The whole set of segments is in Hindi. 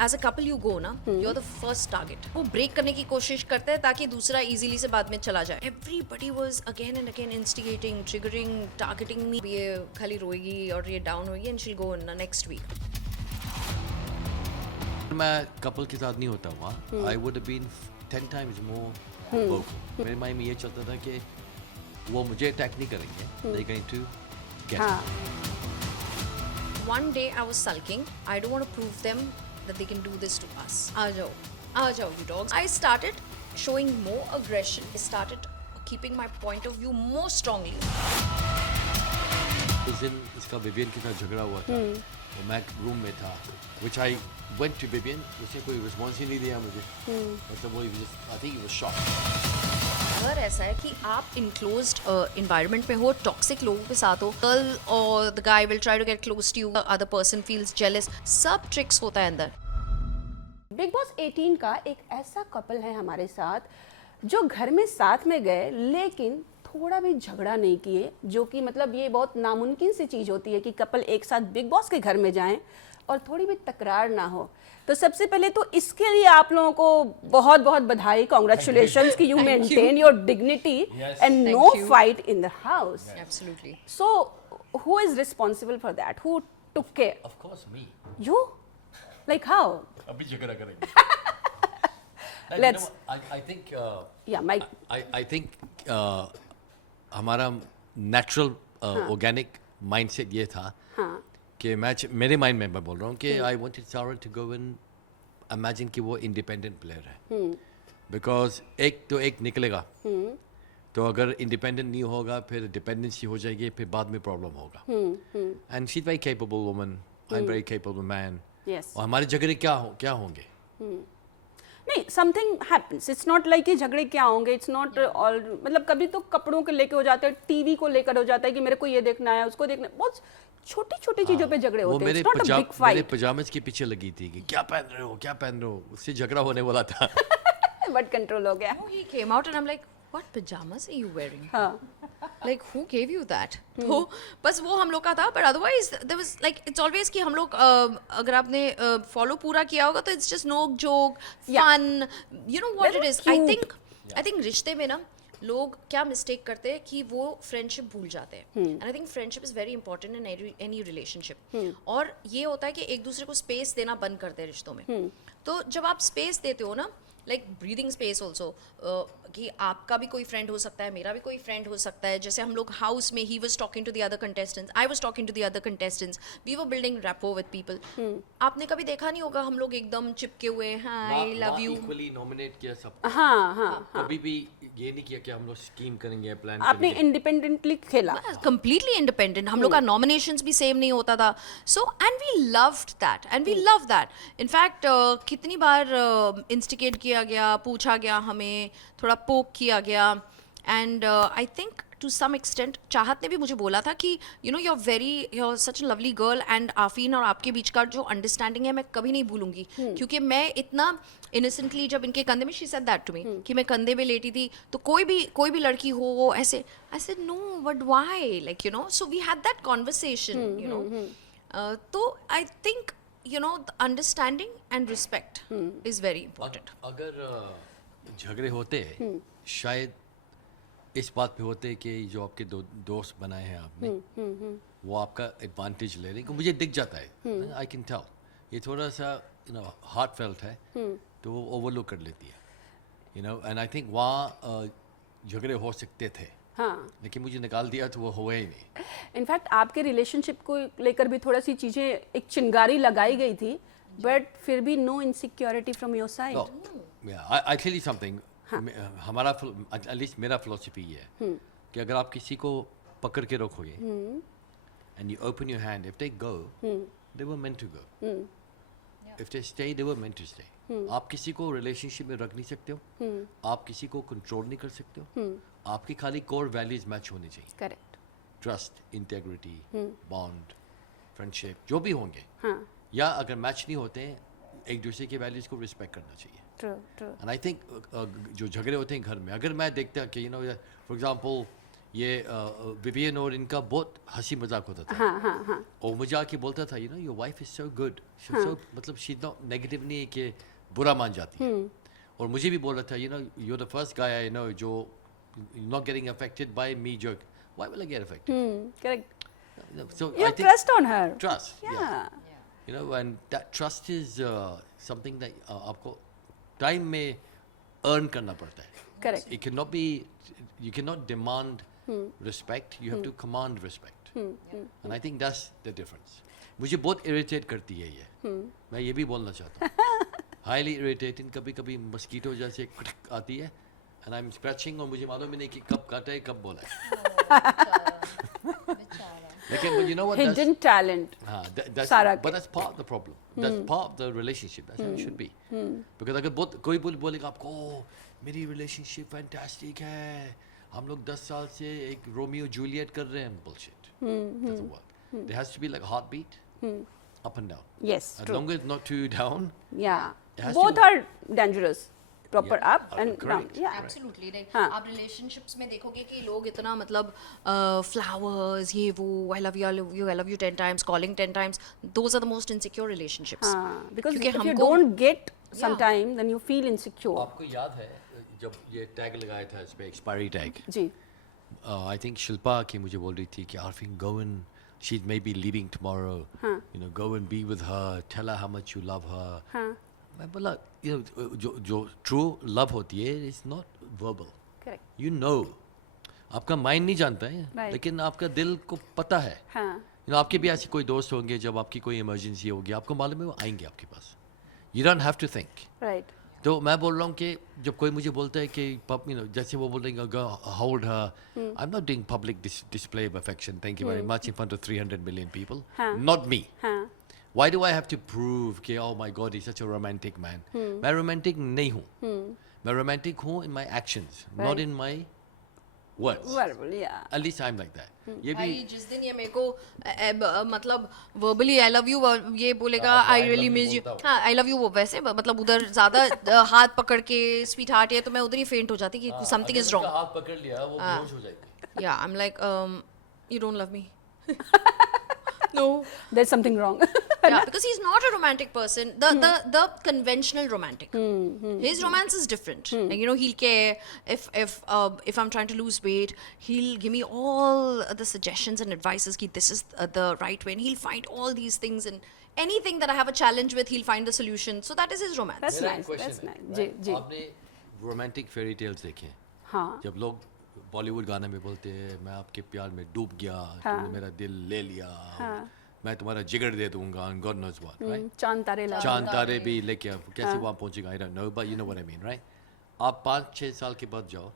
As a couple you go ना, you are the first target. वो ब्रेक करने की कोशिश करते हैं ताकि दूसरा इजीली से बाद में चला जाए. Everybody was again and again instigating, triggering, targeting me. ये खाली रोएगी और ये डाउन होगी and she will go in the next week. मैं कपल के साथ नहीं होता वहाँ, I would been 10 times more vocal. मेरे माइंड में ये चलता था कि वो मुझे अटैक नहीं करेंगे, they going to get me. हाँ. One day I was sulking. I don't want to prove them that they can do this to us. aa jao you dogs. I started showing more aggression. I started keeping my point of view more strongly. उस दिन इसका विवियन के साथ झगड़ा हुआ था, और मैं रूम में था, which I went to Vivian. उसने कोई रिस्पॉन्स ही नहीं दिया मुझे, मतलब वो I think he was shocked. अगर ऐसा है कि आप इनक्लोज्ड इन्वायरमेंट में हो, टॉक्सिक लोगों के साथ हो, गर्ल और the guy will try to get close to you, other person feels jealous, सब ट्रिक्स होता है अंदर. बिग बॉस 18 का एक ऐसा कपल है हमारे साथ जो घर में साथ में गए लेकिन थोड़ा भी झगड़ा नहीं किए, जो कि मतलब ये बहुत नामुमकिन सी चीज़ होती है कि कपल एक साथ बिग बॉस के घर में जाएं और थोड़ी भी तकरार ना हो. तो सबसे पहले तो इसके लिए आप लोगों को बहुत बहुत बधाई, कॉन्ग्रेचुलेशंस कि you maintain your dignity and no fight in the house. Absolutely. So who is responsible for that, who took care? Of course me. You, like how? अभी झगड़ा करेंगे. Let's- I think या माइक. I think हमारा नेचुरल ऑर्गेनिक माइंडसेट ये था कि मेरे माइंड में मैं बोल रहा हूँ कि आई वांटेड सारा टू गो एंड इमेजिन कि वो इंडिपेंडेंट प्लेयर है, बिकॉज एक निकलेगा, तो अगर इंडिपेंडेंट नहीं होगा फिर डिपेंडेंसी हो जाएगी, फिर बाद में प्रॉब्लम होगा. And she is very capable woman, I am very capable man. Yes. और हमारे झगड़े क्या होंगे? नहीं, something happens. It's not like कि झगड़े क्या होंगे. इट्स नॉट ऑल, मतलब कभी तो कपड़ों को लेकर हो जाते हैं, टीवी को लेकर हो जाता है कि मेरे को ये देखना है, उसको देखना है. बहुत छोटी छोटी चीजों पे झगड़े होते हैं. इट्स नॉट अ बिग मेरे फाइट. पजामे के पीछे लगी थी कि क्या पहन रहे हो, उससे झगड़ा होने वाला था. बट कंट्रोल हो गया. He came out and I'm like, what pajamas are you wearing? हाँ. Like who gave you that? तो बस वो हम लोग का था, but otherwise there was like it's always कि हम लोग अगर आपने follow पूरा किया होगा तो it's just नोक joke, fun, you know what Very it is. cute. I think रिश्ते में ना लोग क्या मिस्टेक करते हैं कि वो फ्रेंडशिप भूल जाते हैं. And I think friendship is very important in any relationship. और ये होता है कि एक दूसरे को स्पेस देना बंद करते हैं रिश्तों में. तो जब आप स्पेस देते हो ना, लाइक ब्रीदिंग स्पेस ऑल्सो, कि आपका भी कोई फ्रेंड हो सकता है, मेरा भी कोई फ्रेंड हो सकता है. जैसे हम लोग हाउस में, he was talking to the other contestants, I was talking to the other contestants, we were building rapport with people. आपने कभी देखा नहीं होगा हम लोग एकदम चिपके हुए हैं, आई लव यू. इक्वली नॉमिनेट किया सब, हाँ हाँ. कभी भी ये नहीं किया कि हम लोग स्कीम करेंगे, प्लान आपने करेंगे. इंडिपेंडेंटली खेला. Completely independent. हम लोग का नॉमिनेशंस भी सेम नहीं होता था. So and we loved that and we love that. In fact कितनी बार इंस्टिगेट किया गया, पूछा गया, हमें थोड़ा पोक किया गया. And I think to some extent Chahat ने भी मुझे बोला था कि you know you are such a lovely girl, and Afreen और आपके बीच का जो अंडरस्टैंडिंग है मैं कभी नहीं भूलूंगी. क्योंकि मैं इतना इनोसेंटली जब इनके कंधे में, she said that to me, कि मैं कंधे में लेटी थी तो कोई भी लड़की हो वो ऐसे, I said no but why, like you know. So we had that conversation, you know. तो I think you know understanding and respect is very important. अगर झगड़े होते शायद इस बात पे होते कि जो आपके दोस्त बनाए हैं आपने, वो आपका एडवांटेज ले रहे हैं. मुझे दिख जाता है, आई कैन टेल ये थोड़ा सा यू नो हार्ट फेल्ट है, तो वो ओवरलुक कर लेती है, you know. And I think वहाँ झगड़े हो सकते थे, हाँ. लेकिन मुझे निकाल दिया तो वो हुआ ही नहीं. इनफैक्ट आपके रिलेशनशिप को लेकर भी थोड़ा सी चीजें, एक चिंगारी लगाई गई थी, बट फिर भी no insecurity from your side. I tell you something. हमारा एटलीस्ट मेरा फिलोसफी ये है कि अगर आप किसी को पकड़ के रखोगे and you open your hand, if they go they were meant to go, if they stay they were meant to stay. आप किसी को रिलेशनशिप में रख नहीं सकते हो, आप किसी को कंट्रोल नहीं कर सकते हो. आपकी खाली कोर वैल्यूज मैच होनी चाहिए. Correct. Trust, integrity, bond, friendship, जो भी होंगे. हाँ. या अगर मैच नहीं होते हैं, एक दूसरे के वैल्यूज को रिस्पेक्ट करना चाहिए. ट्रू. एंड आई थिंक जो झगड़े होते हैं घर में, अगर मैं देखता कि यू नो फॉर एग्जांपल ये विवियन और इनका बहुत हंसी मजाक होता था। हाँ हाँ हाँ और मुझे आके बोलता था, your wife is so good, मतलब शी नॉट नेगेटिव नहीं है कि बुरा मान जाती है। और मुझे भी बोल रहा था, you're the first guy I know जो not getting affected by me joke. Why will I get affected? Correct So you I think trust on her trust, या and that trust is something that आपको टाइम में earn करना पड़ता है। Correct It cannot be, you cannot demand respect, you have to command respect. And I think that's the difference. मुझे बहुत irritate करती है ये, मैं ये भी बोलना चाहता हूँ। Highly irritating, कभी कभी मस्कीटो जैसे कड़क आती है and I'm scratching और मुझे मालूम ही नहीं कि कब काटा है कब बोला है। लेकिन but you know what, that's, hidden talent that's, सारा but that's part of the problem. That's part of the relationship. That's how it should be. Because अगर बहुत कोई बोलेगा आपको, मेरी relationship fantastic है, हम लोग 10 साल से एक रोमियो जूलियट कर रहे हैं, bullshit. Doesn't work. There has to be like a heartbeat, up and down. Yes As long as not too down. या It has both to- are dangerous proper Yeah, up and down correct. या एब्सोल्युटली हाँ. आप रिलेशनशिप्स में देखोगे कि लोग इतना मतलब फ्लावर्स ये वो I love you I love you 10 times calling 10 times those are the most insecure relationships हाँ बिकॉज क्योंकि इफ यू हमको don't get Yeah. Some time then you feel insecure आपको याद है जब ये टैग लगाया था इस पे, एक्सपायरी टैग, जी आई थिंक शिल्पा की मुझे बोल रही थी कि Arfin go and she may be leaving tomorrow, go and be with her, tell her how much you love her. हाँ मैं बोला जो ट्रू लव होती है it's not verbal, correct you know, आपका माइंड नहीं जानता है Right. लेकिन आपका दिल को पता है। हाँ आपके भी ऐसे कोई दोस्त होंगे जब आपकी कोई इमरजेंसी होगी आपको मालूम है वो आएंगे आपके पास, you don't have to think. Right तो मैं बोल रहा हूँ कि जब कोई मुझे बोलता है कि जैसे वो बोल रहे हैं hold her, I'm not doing public display of affection, thank you very much, in front of 300 million people, हाँ. not me. हाँ Why do I have to prove कि oh my God he's such a romantic man? मैं romantic नहीं हूँ, मैं romantic हूँ in my actions, not Right. in my words. Verbal या At least I'm like that. ये भी भाई जिस दिन ये मेरे को मतलब वर्बली आई लव यू ये बोलेगा हाँ, आई I really love you miss you, बोलता हूँ। हाँ आई लव यू वो वैसे मतलब उधर ज्यादा हाथ पकड़ के स्वीट हार्ट है तो मैं उधर ही फेंट हो जाती कि समथिंग इज रॉन्ग। हाथ पकड़ लिया वो बेहोश हो जाएगी। Yeah, I'm like, you don't love me. No. There something wrong Yeah, because he's not a romantic person. The conventional romantic. His romance is different. Like, he'll care if I'm trying to lose weight. He'll give me all the suggestions and advices. Ki this is the right way. And he'll find all these things and anything that I have a challenge with, he'll find the solution. So that is his romance. That's मेरा nice, एक question that's है, nice. जी, right? जी. आपने रोमांटिक फेरी टेल्स देखे हैं? हाँ जब लोग बॉलीवुड गाने में बोलते हैं मैं आपके प्यार में डूब गया, तुमने मेरा दिल ले लिया, मैं तुम्हारा जिगर दे दूंगा, and God knows what, right? चांद तारे ला चांद तारे भी लेके कैसे वहाँ पहुंचेगा, I don't know, but you know what I mean, right? आप 5-6 साल के बाद जाओ,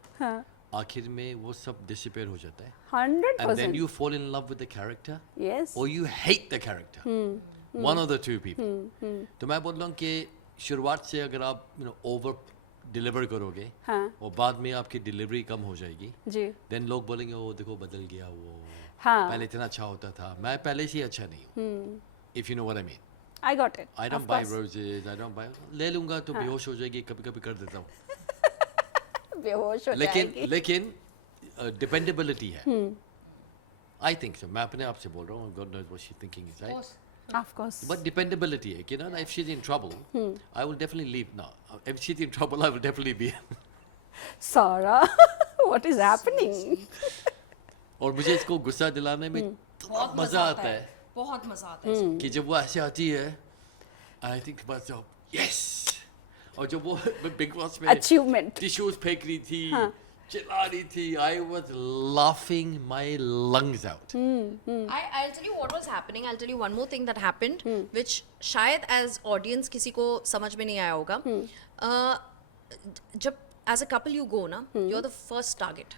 आखिर में वो सब डिसअपीयर हो जाता है, and then 100% you fall in love with the character yes or you hate the character, one of the two people. तो मैं बोल रहा हूँ कि शुरुआत से अगर आप ओवर डिलीवर करोगे हाँ और बाद में आपकी डिलीवरी कम हो जाएगी, जी देन लोग बोलेंगे वो देखो बदल गया वो, हाँ पहले इतना अच्छा होता था, मैं पहले से ही अच्छा नहीं हूँ, if you know what I mean. I got it I don't buy roses, I don't buy, ले लूंगा तो बेहोश हो जाएगी, कभी कभी कर देता हूँ, बेहोश हो लेकिन जाएगी लेकिन डिपेंडेबिलिटी है, आई थिंक सो, मैं अपने आप से बोल रहा हूँ, God knows what she thinking is, right? Of course But dependability, if she's in trouble, I will definitely leave. No, if she's in trouble, I will definitely be. सारा व्हाट इज हैपनिंग और मुझे इसको गुस्सा दिलाने में बहुत मजा आता है बहुत मजा आता है कि जब वो ऐसे आती है, I think to myself, yes. और जब वो बिग बॉस में अचीवमेंट टिश्यूज फेंक रही थी, चिल्ला रही थी, I was laughing my lungs out. I'll tell you what was happening. I'll tell you one more thing that happened, which शायद as audience किसी को समझ में नहीं आया होगा. जब as a couple you go ना, you're the first target.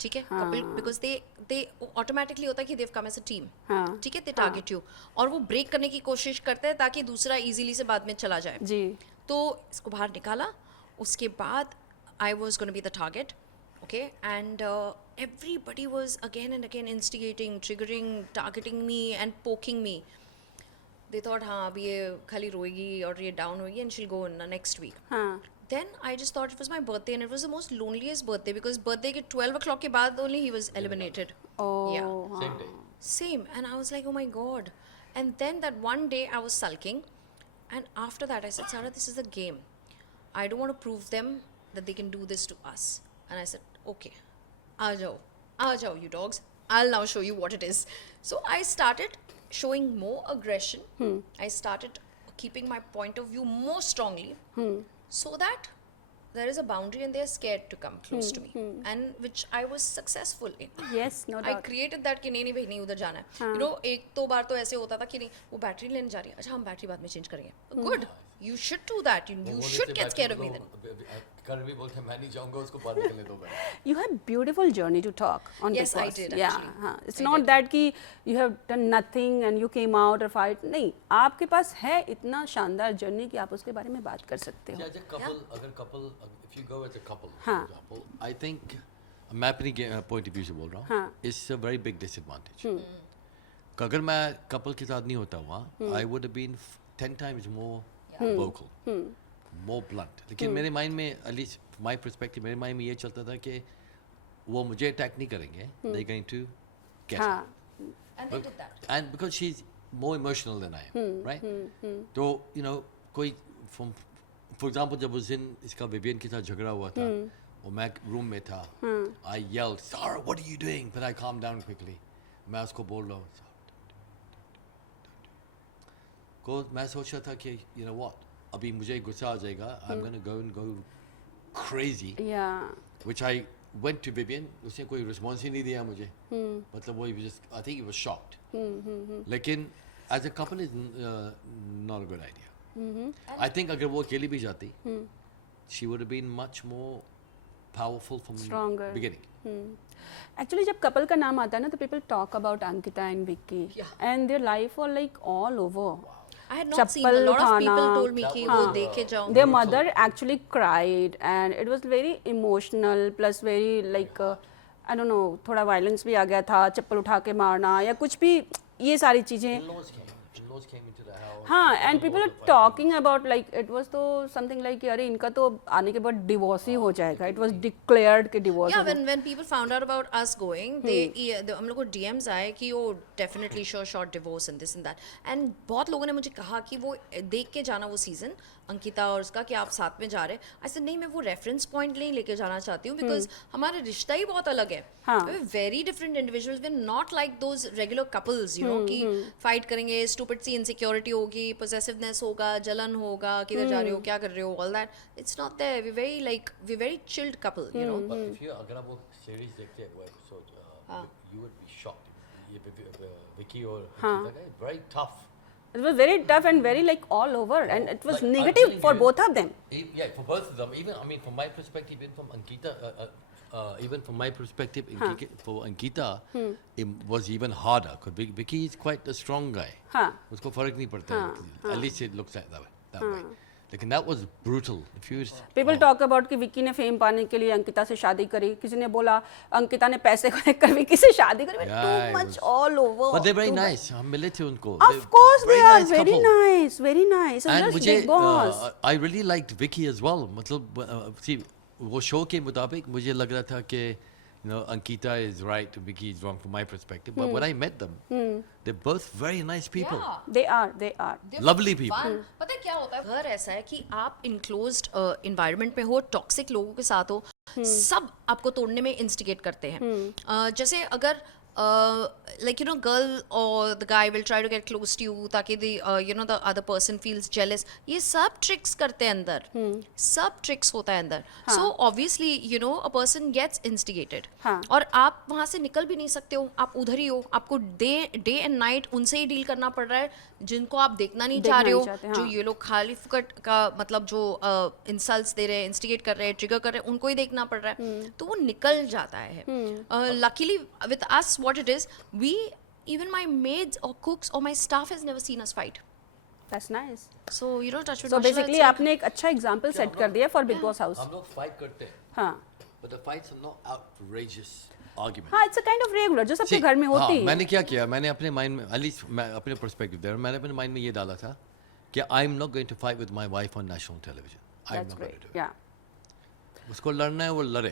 ठीक है, couple because they automatically होता है कि they've come as a team. हाँ. ठीक है, they target you और वो break करने की कोशिश करते हैं ताकि दूसरा easily से बाद में चला जाए. जी तो इसको बाहर निकाला, उसके बाद I was going to be the target, okay, and everybody was again and again instigating, triggering, targeting me and poking me. They thought हाँ अब ये खाली रोएगी और ये down होगी and she'll go in the next week. हाँ then I just thought it was my birthday, and it was the most loneliest birthday because birthday ke 12 o'clock ke baad only he was eliminated. Oh, Yeah. Same day. Same. And I was like, oh my God. And then that one day I was sulking. And after that I said, Sarah, this is a game. I don't want to prove them that they can do this to us. And I said, okay, aa jao you dogs. I'll now show you what it is. So I started showing more aggression. I started keeping my point of view more strongly. So that there is a boundary and they're scared to come close to me. And which I was successful in. yes, no I doubt. created that कि नहीं भाई नहीं उधर जाना है. You know, एक तो बार तो ऐसे होता था कि नहीं वो बैटरी लेने जा रही है, अच्छा हम बैटरी बाद में चेंज करेंगे. Good, you should do that. You should get scared of me then. कर भी बोलते मैं नहीं जाऊंगा उसको बाहर निकलने दो मैं. You had beautiful journey to talk on Yes, Big I Boss. did, Yeah, actually. हाँ. It's not that कि you have done nothing and you came out or fight. नहीं, आपके पास है इतना शानदार जर्नी कि आप उसके बारे में बात कर सकते हो. Yeah, as a couple, अगर couple, if you go as a couple, for हाँ. example, I think मैं अपनी point of view से बोल रहा हूँ. हाँ. It's a very big disadvantage. अगर मैं couple के साथ नहीं होता हुआ, I would have been 10 times more vocal, more blunt. लेकिन मेरे mind में, at least my perspective, मेरे mind में ये चलता था कि वो मुझे attack नहीं करेंगे. They're going to get me. हाँ. And they did that. And because she's more emotional than I am, right? तो you know कोई for example जब उस दिन इसका विवियन के साथ झगड़ा हुआ था और मैं रूम में था, I yelled, Sarah, what are you doing? But I calmed down quickly. मैं उसको बोल रहा हूँ को मैं सोच रहा था कि you know what, अभी मुझे गुस्सा आ जाएगा, I'm gonna go and go crazy, Yeah. which I went to Vivian, उसने कोई response ही नहीं दिया मुझे, मतलब वो just, I think he was shocked. लेकिन as a couple is not a good idea. I think अगर वो अकेली भी जाती, she would have been much more powerful from Stronger. beginning. Actually जब कपल का नाम आता है ना तो people talk about Ankita and Vicky. Yeah. And their life were like all over. I had not seen. A chappal lot of people उठाना. told me कि वो देखे जाओ. Their mother actually cried and it was very emotional plus very like I don't know, थोड़ा violence भी आ गया था, चप्पल उठा के मारना या कुछ भी, ये सारी चीजें. In-laws came into the house. हाँ, and people are talking about like it was तो something like कि अरे इनका तो आने के बाद divorce ही हो जाएगा. It was declared कि divorce. Yeah, होगा. when people found out about us going, हम लोग को DMs आए कि वो definitely short divorce and this and that. And बहुत लोगों ने मुझे कहा कि वो देख के जाना वो season, अंकिता और उसका कि आप साथ में जा रहे. I said नहीं, मैं वो reference point नहीं लेके जाना चाहती हूँ because हमारा रिश्ता ही बहुत अलग है. हाँ. We're very different individuals. We're not like those regular couples, you know, कि fight करेंगे, stupid सी insecurity होगी, possessiveness होगा, जलन होगा, किधर जा रहे हो, क्या कर रहे हो, all that. It's not there. We're very chilled couple, you know. But if you अगर आप वो series देखते हैं वो episode, you would be shocked. ये Vicky और Ankita का very tough. It was very tough and very like all over and it was Like, I'm negative telling for you, both of them. Yeah, for both of them. Even I mean, from my perspective, even from Ankita, even from my perspective, for Ankita, it was even harder because Vicky is quite a strong guy. हाँ. उसको फर्क नहीं पड़ता है. At least it looks like that way. लेकिन that was brutal. If you People talk about कि विक्की ने फेम पाने के लिए अंकिता से शादी करी, किसी ने बोला अंकिता ने पैसे को लेकर विक्की से शादी करी. Yeah, Too it much was- all over. But they're very Too nice. हम मिले थे उनको. Of course they are nice very couple. nice, very nice. And And just मुझे Big Boss. I really liked Vicky as well. मतलब see वो शो के मुताबिक मुझे लग रहा था कि you know Ankita is right, Vicky is wrong from my perspective. But when I met them, they're both very nice people. Yeah. They are, they are. They're Lovely people. fun. पता है क्या होता है, घर ऐसा है कि आप इनक्लोज्ड इन्वायरमेंट में हो, टॉक्सिक लोगों के साथ हो, सब आपको तोड़ने में इंस्टिगेट करते हैं. जैसे अगर like you know girl or the guy will try to get close to you ताकि the you know the other person feels jealous, ये सब tricks करते हैं अंदर, सब tricks होता है अंदर. So obviously you know a person gets instigated. हाँ. और आप वहाँ से निकल भी नहीं सकते हो, आप उधर ही हो, आपको डे एंड नाइट उनसे ही डील करना पड़ रहा है जिनको आप देखना नहीं चाह रहे हो, जो ये लोग खाली फुकट का मतलब जो इंसल्ट्स दे रहे हैं, इंस्टिगेट कर रहे हैं, ट्रिगर कर रहे हैं, उनको ही देखना पड़ रहा है, तो वो निकल जाता है. Luckily with us what it is, we even my maids or cooks or my staff has never seen us fight. That's nice. So you know touch with So mashallah, basically it's like- आपने एक अच्छा एग्जांपल सेट कर दिया फॉर बिग बॉस हाउस. हम लोग fight करते हैं. हाँ. But the fights are not outrageous arguments. हाँ, it's a kind of regular जो सबके See, घर में होती हाँ, है. मैंने क्या किया, मैंने अपने माइंड में, at least मैं अपने पर्सपेक्टिव दे रहा हूँ, मैंने अपने माइंड में ये डाला था कि I am not going to fight with my wife on national television. I'm That's not going great. to do it. Yeah. उसको लड़ना है वो लड़े,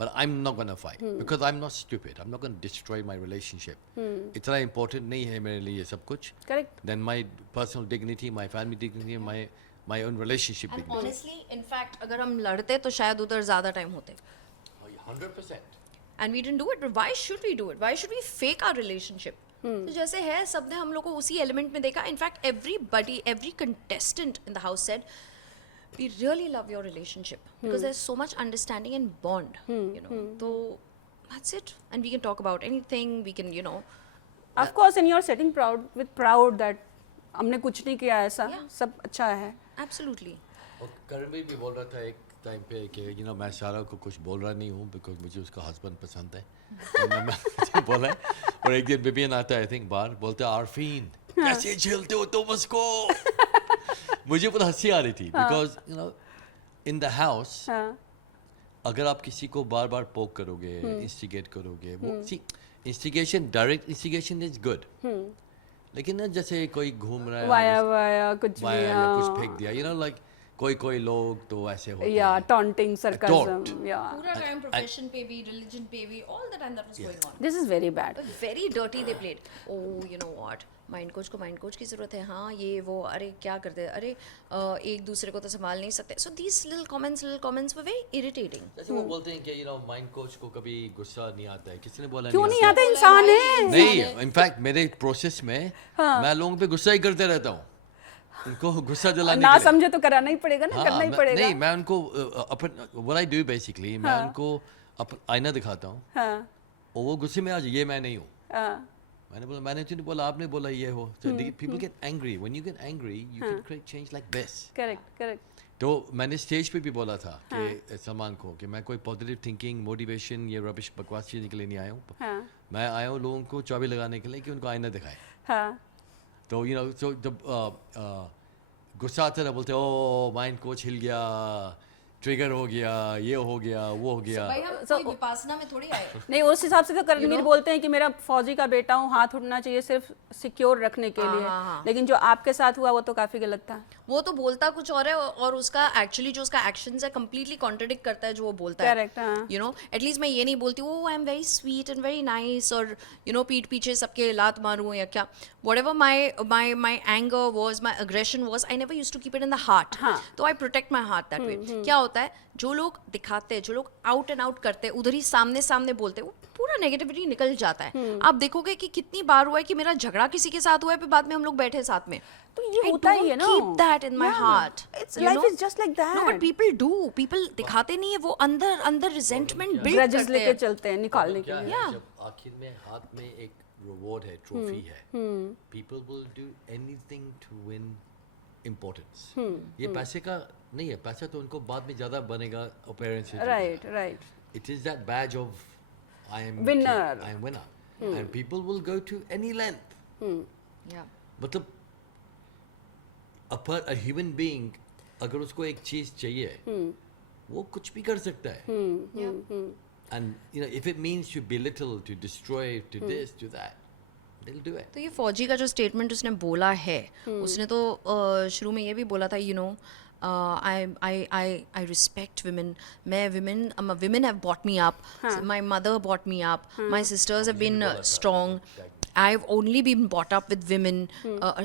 but I'm not going to fight because I'm not stupid. I'm not going to destroy my relationship. इतना important नहीं है मेरे लिए ये सब कुछ. Correct. Then my personal dignity, my family dignity, my own relationship And dignity. honestly, in fact, अगर हम लड़ते तो शायद उधर ज़्यादा टाइम होते. 100%. And we didn't do it. But why should we do it? Why should we fake our relationship? तो जैसे है सबने हम लोग को उसी एलिमेंट में देखा. In fact, every contestant in the house said, we really love your relationship because there's so much understanding and bond. You know, so that's it. And we can talk about anything. We can, you know. Of course, and you're sitting proud that हमने कुछ नहीं किया ऐसा. Yeah. सब अच्छा है. Absolutely. और करण भी बोल रहा था एक टाइम पे कि मैं सारा को कुछ बोल रहा नहीं हूँ बिकॉज मुझे उसका हस्बैंड पसंद है. और मैं बोला है. और एक दिन बिबियन आता है आई थिंक बाहर बोलता है आरफीन कैसे झेलते हो तुम उसको. मुझे बहुत हंसी आ रही थी because you know in the house अगर आप किसी को बार बार पोक करोगे इंस्टिगेट करोगे वो see instigation direct instigation is good लेकिन ना जैसे कोई घूम रहा है वाया कुछ भी वाया या कुछ फेंक दिया यू नो लाइक कोई लोग तो ऐसे होते या हैं. taunting sarcasm Taunt. या पूरा time profession पे भी, religion पे भी, all the time that was going on. this is very bad. But very dirty they played. Oh, you know what? Mind coach को माइंड कोच की ज़रूरत है. हाँ ये वो अरे क्या करते हैं अरे एक दूसरे को तो संभाल नहीं सकते. So these little comments were very irritating. जैसे वो बोलते हैं कि यू नो माइंड कोच को कभी गुस्सा नहीं आता है. किसी ने बोला क्यों नहीं आता आता इंसान है. नहीं इनफैक्ट मेरे प्रोसेस में मैं लोगों पे गुस्सा ही करते रहता हूँ उनको गुस्सा दिलाने ना के लिए. समझे तो कराना ही पड़ेगा ना. हाँ, करना ही पड़ेगा. नहीं मैं उनको अपन व्हाट आई डू बेसिकली मैं उनको आईना दिखाता हूँ हाँ और वो गुस्से में आ जाए ये मैं नहीं हूँ. हाँ मैंने तो नहीं बोला आपने बोला ये हो. So people get angry. When you get angry, you can create change like this. Correct. तो मैंने स्टेज पे भी बोला था कि सलमान को कि मैं कोई पॉजिटिव थिंकिंग मोटिवेशन ये रबिश बकवास चीज़ के लिए नहीं आया हूँ. हाँ मैं आया हूँ लोगों को चाबी लगाने के लिए कि उनको आईना दिखाए. हाँ तो यू नो सो जब गुस्सा आता है बोलते ओ माइंड कोच हिल गया ट्रिगर हो गया ये हो गया वो हो गया. भाई हम कोई विपासना में थोड़ी आए. नहीं उस हिसाब से तो करणवीर बोलते हैं कि मेरा फौजी का बेटा हूँ हाथ उठना चाहिए सिर्फ सिक्योर रखने के लिए. लेकिन जो आपके साथ हुआ वो तो काफी गलत था. वो तो बोलता कुछ और है और उसका एक्चुअली जो उसका एक्शंस है कंप्लीटली कॉन्ट्रडिक्ट करता है जो वो बोलता है. करेक्ट. हाँ यू नो एटलीस्ट मैं ये नहीं बोलती oh I am very sweet and very nice और यू नो पीठ पीछे सबके लात मारूं या क्या. Whatever my anger was my aggression was I never used to keep it in the heart. तो I protect my heart that way. क्या होता है जो लोग दिखाते हैं जो लोग आउट एंड आउट करते हैं उधर ही सामने बोलते हैं वो पूरा नेगेटिविटी निकल जाता है. आप देखोगे कि कितनी बार हुआ है कि मेरा झगड़ा किसी के साथ हुआ है फिर बाद में हम लोग बैठे साथ में. तो ये होता ही है ना. Keep that in my heart. It's you life know? is just like that. No, but people do. People दिखाते नहीं है वो अंदर resentment build ग्रजेस करते लेके हैं. चलते हैं निकालने के क्या लिए. है Yeah. जब आखिर में हाथ में एक रिवॉर्ड है ट्रॉफी है people will do anything to win importance. ये पैसे का नहीं है. पैसा तो उनको बाद में ज्यादा बनेगा appearance से. Right. It is that badge of I am Winner. I am winner. And people will go to any length. Yeah. मतलब a human being अगर उसको एक चीज चाहिए वो कुछ भी कर सकता है. And you know if it means to belittle, to destroy, to this, to that, they'll do it. तो ये फौजी का जो स्टेटमेंट उसने बोला है उसने तो शुरू में ये भी बोला था you know I respect women. Women have brought me up. My mother brought me up. My sisters have been strong. I've only been brought up with women,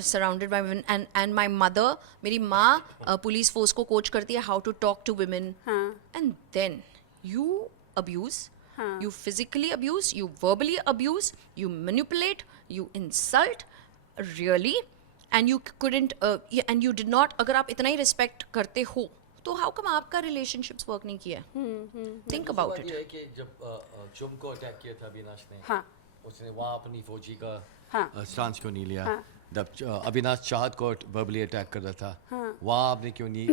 surrounded by women. And my mother, मेरी माँ पुलिस फोर्स को कोच करती है how to talk to women. And then you abuse. You physically abuse. You verbally abuse. You manipulate. You insult. Really. And you couldn't and you did not. अगर आप इतना ही रिस्पेक्ट करते हो तो हाउ कम आपका रिलेशनशिप्स वर्क नहीं किया. Think about it. ये है कि जब चुम को अटैक किया था अविनाश ने हाँ उसने वहाँ अपनी फौजी का हाँ स्टांस क्यों नहीं लिया. हाँ जब अविनाश चाहत को वर्बली अटैक कर रहा था हाँ वहाँ आपने क्यों नहीं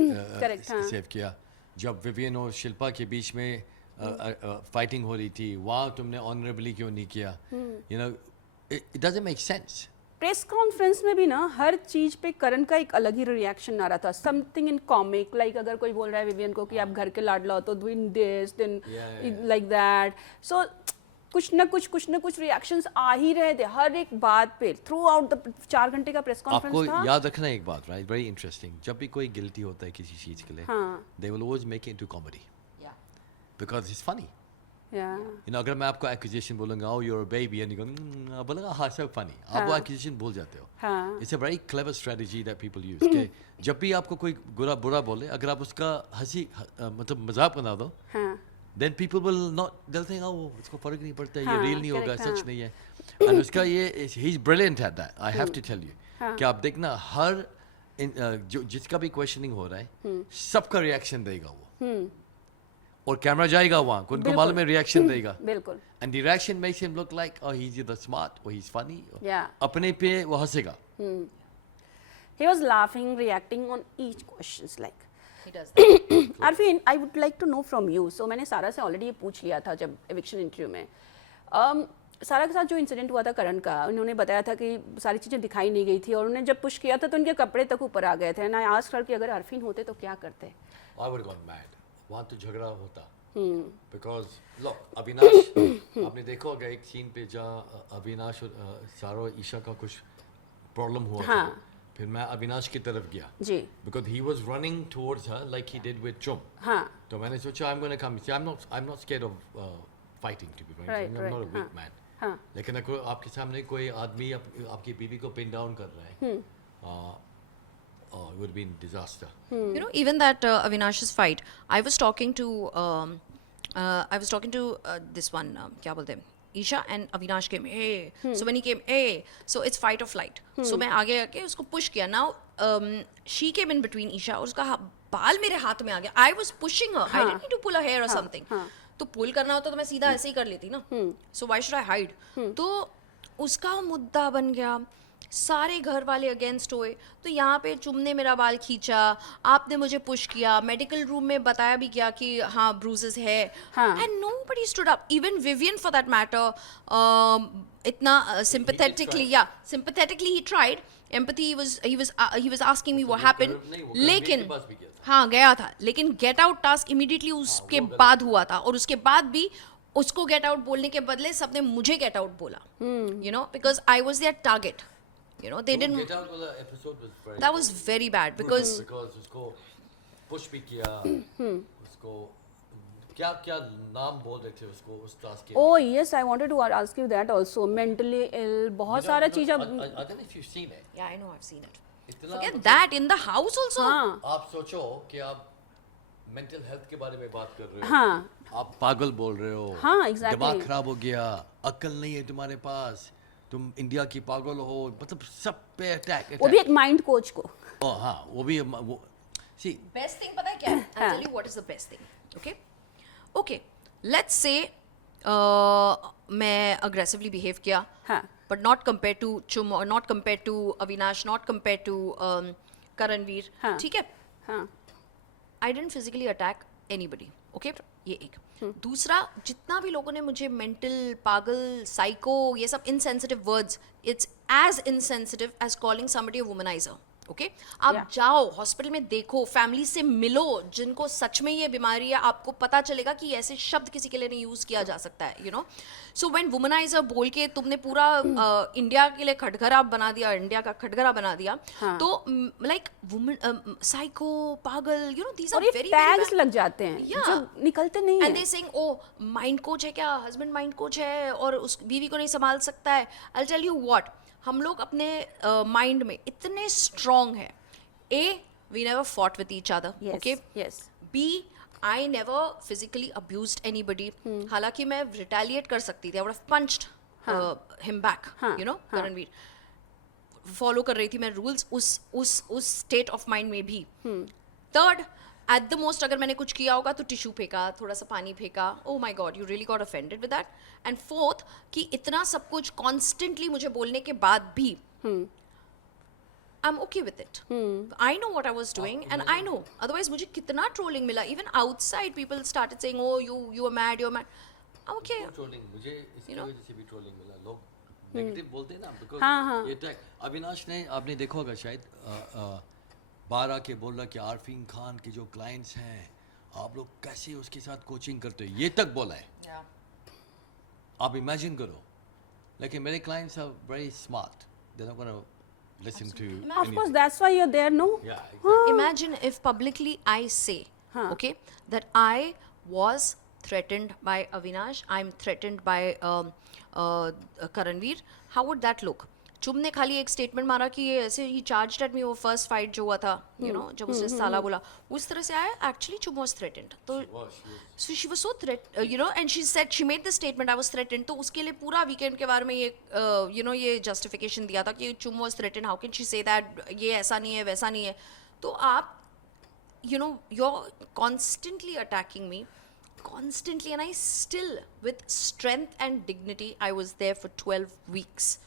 Correct, हाँ. सेव किया. जब विवियन और शिल्पा के बीच में फाइटिंग हो रही थी वहाँ तुमने ऑनरेबली क्यों नहीं किया. You know it doesn't make sense. Press conference में भी ना हर चीज पे करण का एक अलग ही रिएक्शन आ रहा था. समथिंग इन कॉमिक लाइक अगर कोई बोल रहा है विवियन को कि आप घर के लाडला हो तो doing this then like that. So कुछ ना कुछ रिएक्शंस आ ही रहे थे हर एक बात पे थ्रू आउट द 4 घंटे का प्रेस आपको कॉन्फ्रेंस था। याद रखना एक बात, राइट, वेरी इंटरेस्टिंग, जब भी कोई गिल्टी होता है किसी चीज के लिए, हाँ। They will always make it into comedy Yeah. Because it's funny. या यू नो, अगर मैं आपको एक्यूजेशन बोलूंगा, oh you are a baby, and you go, बोलूंगा हाँ सब फनी, आप वो एक्यूजेशन भूल जाते हो। हाँ। It's a very clever strategy that people use कि जब भी आपको कोई बुरा बोले, अगर आप उसका मतलब मजाक बना दो, हाँ then people will not, they'll think, oh, इसको फर्क नहीं पड़ता, ये हाँ, real नहीं होगा, correct, सच हाँ। नहीं है। and उसका ये, he's brilliant at that, I have to tell you, कि आप देखना हर जो जिसका भी क्वेश्चनिंग हो रहा है, सबका रिएक्शन देगा वो, और कैमरा जाएगा वहाँ, उनको बिल्कुल। मालूम है रिएक्शन देगा, बिल्कुल। and the reaction makes him look like, oh, he's either smart or he's funny, Yeah. अपने पे वो हंसेगा। He was laughing, reacting on each questions like. He does that. Arvind, I would like to know from you. So मैंने सारा से ऑलरेडी ये पूछ लिया था जब एविक्शन इंटरव्यू में। सारा के साथ जो इंसिडेंट हुआ था करण का, उन्होंने बताया था कि सारी चीज़ें दिखाई नहीं गई थी और उन्होंने जब पुश किया था तो उनके कपड़े तक ऊपर आ गए थे। ना आज सर कि अगर अरफीन होते तो क्या करते? I would have gone mad. वहाँ तो झगड़ा होता। Because look, अविनाश, आपने देखा होगा एक सीन पे जहाँ अविनाश और सारा और ईशा का कुछ प्रॉब्लम हुआ था। हाँ। फिर मैं अविनाश की तरफ गया। जी। Because he was running towards her like he did with Chum. हाँ। तो मैंने सोचा I'm going to come. See, I'm not scared of fighting, to be frank. Right, I'm not a right, weak हाँ, man. हाँ। लेकिन अगर आपके सामने कोई आदमी आपकी बीवी को पिन डाउन कर रहा है, it would be a disaster. You know, even that Avinash's fight, I was talking to this one, क्या बोलते हैं, Isha, and Avinash came, hey. So when he came, hey, so it's fight or flight. So मैं आगे आके उसको push किया. Now she came in between Isha और उसका बाल मेरे हाथ में आ गया. I was pushing her. I didn't need to pull her hair or something. तो पुल करना होता तो मैं सीधा ऐसे ही कर लेती ना. So why should I hide? तो उसका मुद्दा बन गया. सारे घर वाले अगेंस्ट हुए, तो यहाँ पे चुम ने मेरा बाल खींचा, आपने मुझे पुश किया, मेडिकल रूम में बताया भी किया कि हाँ ब्रूजेस है, and nobody stood up, even Vivian for that matter, इतना sympathetically he tried, empathy he was asking me what happened, लेकिन हाँ गया था, लेकिन गेट आउट टास्क इमीडिएटली उसके बाद हुआ था, और उसके बाद भी उसको गेट आउट बोलने के बदले सबने मुझे गेट आउट बोला, you know, because I was their target. You know, they didn't. Get Out वाला episode was very That was very bad because उसको push भी किया, उसको क्या नाम बोल रहे थे उसको उस टास्क के। Oh yes, I wanted to ask you that also. Mentally ill, बहुत सारा चीज़ I don't know if you've seen it. yeah, I know, I've seen it. इतना Forget that, in the house also. हाँ आप सोचो कि आप मेंटल हेल्थ के बारे में बात कर रहे हो, हाँ आप पागल बोल रहे हो, हाँ, exactly. दिमाग खराब हो गया, अक्ल नहीं है तुम्हारे पास, तुम इंडिया की पागल हो, मतलब सब पे अटैक। वो भी एक माइंड कोच को। हाँ वो भी वो see Best thing पता है क्या है? I'll tell you what is the best thing. Okay, let's say मैं aggressively behave किया, हाँ but not compared to Chum or not compared to Avinash, not compared to Karanveer. हाँ. ठीक है? हाँ I didn't physically attack anybody. Okay? ये एक. दूसरा, जितना भी लोगों ने मुझे मेंटल, पागल, साइको, ये सब insensitive words, it's as insensitive as calling somebody a womanizer. Okay? आप Yeah. जाओ हॉस्पिटल में, देखो, फैमिली से मिलो, जिनको सच में ये बीमारी है, आपको पता चलेगा कि ऐसे शब्द किसी के लिए नहीं यूज किया जा सकता है, you know. So when womaniser बोल के तुमने पूरा इंडिया के लिए खटघरा बना दिया, इंडिया का खटघरा बना दिया, तो लाइक वुमन, साइको, पागल, यू नो, दीस और आर ये वेरी टैग्स लग जाते हैं Yeah. जो निकलते नहीं एंड हैं। They saying, oh mind coach है क्या, हस्बैंड माइंड कोच है और उस बीवी को नहीं संभाल सकता है. आई टेल यू व्हाट, हम लोग अपने माइंड में इतने स्ट्रॉन्ग है. A, we never fought with each other. Yes, Okay. yes. B, I never physically abused anybody. हालांकि मैं retaliate कर सकती थी. I would have punched him back. You know, Karanveer. Follow कर रही थी मैं rules उस state of mind में भी. Third, at the most अगर मैंने कुछ किया होगा तो टिश्यू फेंका, थोड़ा सा पानी फेंका. Oh my God, you really got offended with that. And fourth, कि इतना सब कुछ constantly मुझे बोलने के बाद भी I'm okay with it. I know what I was doing and I know. Otherwise मुझे कितना trolling मिला. Even outside people started saying, oh you are mad, you're mad. I'm okay. Trolling मुझे इसकी You know? वजह से भी ट्रोलिंग मिला, लोग नेगेटिव बोलते हैं ना, बिकॉज़ हाँ, हाँ. ये टैग अविनाश ने, आपने देखा होगा शायद, बाहर आके बोल रहा कि आरफीन खान के जो क्लाइंट्स हैं, आप लोग कैसे उसके साथ कोचिंग करते हो, ये तक बोला है. Yeah. आप इमेजिन करो, लेकिन मेरे clients are very smart. They're not going to listen to Of anything. course, that's why you're there, no? Yeah, exactly. Imagine if publicly I say, okay, that I was threatened by Avinash, I'm threatened by Karanveer. How would that look? चुम ने खाली एक स्टेटमेंट मारा कि ये ऐसे ही चार्ज्ड एट मी, वो फर्स्ट फाइट जो हुआ था, यू नो, जब उसने साला बोला, उस तरह से आया. एक्चुअली चुम वाज थ्रेटेंड. तो so she was so threat, you know, and she said, she made the statement, I was threatened. तो उसके लिए पूरा वीकेंड के बारे में ये यू नो ये जस्टिफिकेशन दिया था कि चुम was threatened, how can she say that, ये ऐसा नहीं है वैसा नहीं है. तो आप, you know, you're constantly attacking me, constantly, and I still, with strength and dignity, I was there for 12 weeks,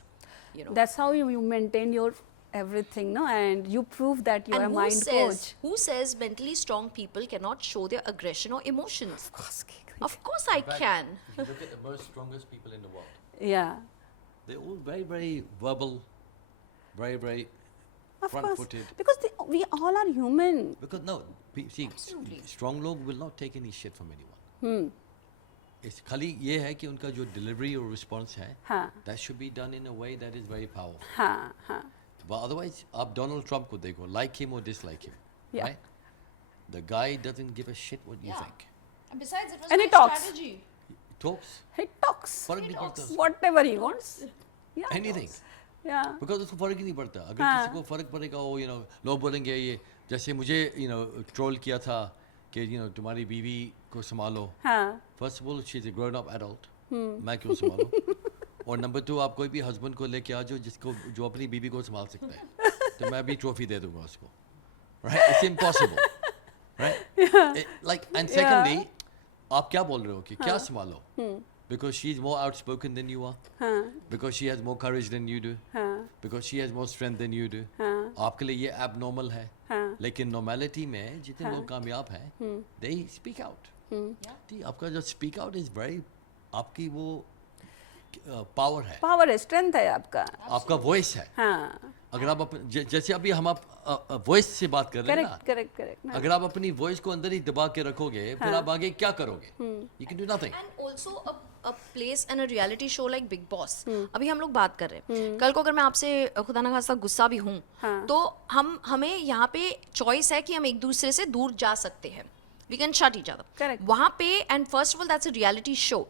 you know. That's how you maintain your everything, no? And you prove that you are a And mind coach. who says mentally strong people cannot show their aggression or emotions? Of course. Of course I In fact, can. If you look at the most strongest people in the world, Yeah. they're all very, very verbal, very, very Of course. front-footed. Because we all are human. Because no, see, Absolutely. strong log will not take any shit from anyone. It's खाली ये है कि उनका जो delivery और response है, हाँ. that should be done in a way that is very powerful. हाँ, हाँ. But otherwise, आप Donald Trump को देखो, like him or dislike him, Yeah. right? The guy doesn't give a shit what you Yeah. think. And besides, it was And my he talks. strategy. He talks He talks फर्क नहीं पड़ता, whatever he wants. Yeah. anything. Yeah. Because उसको फर्क ही नहीं पड़ता. अगर हाँ. किसी को फर्क पड़ेगा, वो you know लोग बोलेंगे ये, जैसे मुझे you know ट्रोल किया था कि you know तुम्हारी बीवी को संभालो. हाँ. First of all, she's a grown-up adult. मैं क्यों संभालूं? और नंबर 2, आप कोई भी हस्बैंड को लेके आ जाओ जिसको जो अपनी बीवी को संभाल सकता है, तो मैं भी ट्रॉफी दे दूंगा उसको. Right? It's impossible. Right? Like, and secondly, आप क्या बोल रहे हो कि क्या संभालो? Because she's more outspoken than you are. हाँ. Because she has more courage than you do. हाँ. Because she has more strength than you do. हाँ. आपके लिए ये abnormal है. हाँ. लेकिन normality में जितने लोग कामयाब हैं, they speak out. ठीक, आपका जो speak out is very, आपकी वो power है, Power है, strength है आपका. आपका voice है. हाँ. अगर आप जैसे अभी हम आप voice से बात कर रहे हैं ना, Correct. अगर आप अपनी voice को अंदर ही दबा के रखोगे, फिर आप आगे क्या करोगे? You can do nothing. And also a place and a reality show like Big Boss. अभी हम लोग बात कर रहे हैं. कल को अगर मैं आपसे खुदा ना खास्ता गुस्सा भी हूँ, तो हमें यहाँ पे चॉइस है कि हम एक दूसरे से दूर जा सकते हैं. We can shut each other. Correct. वहाँ पे, and first of all, that's a reality show.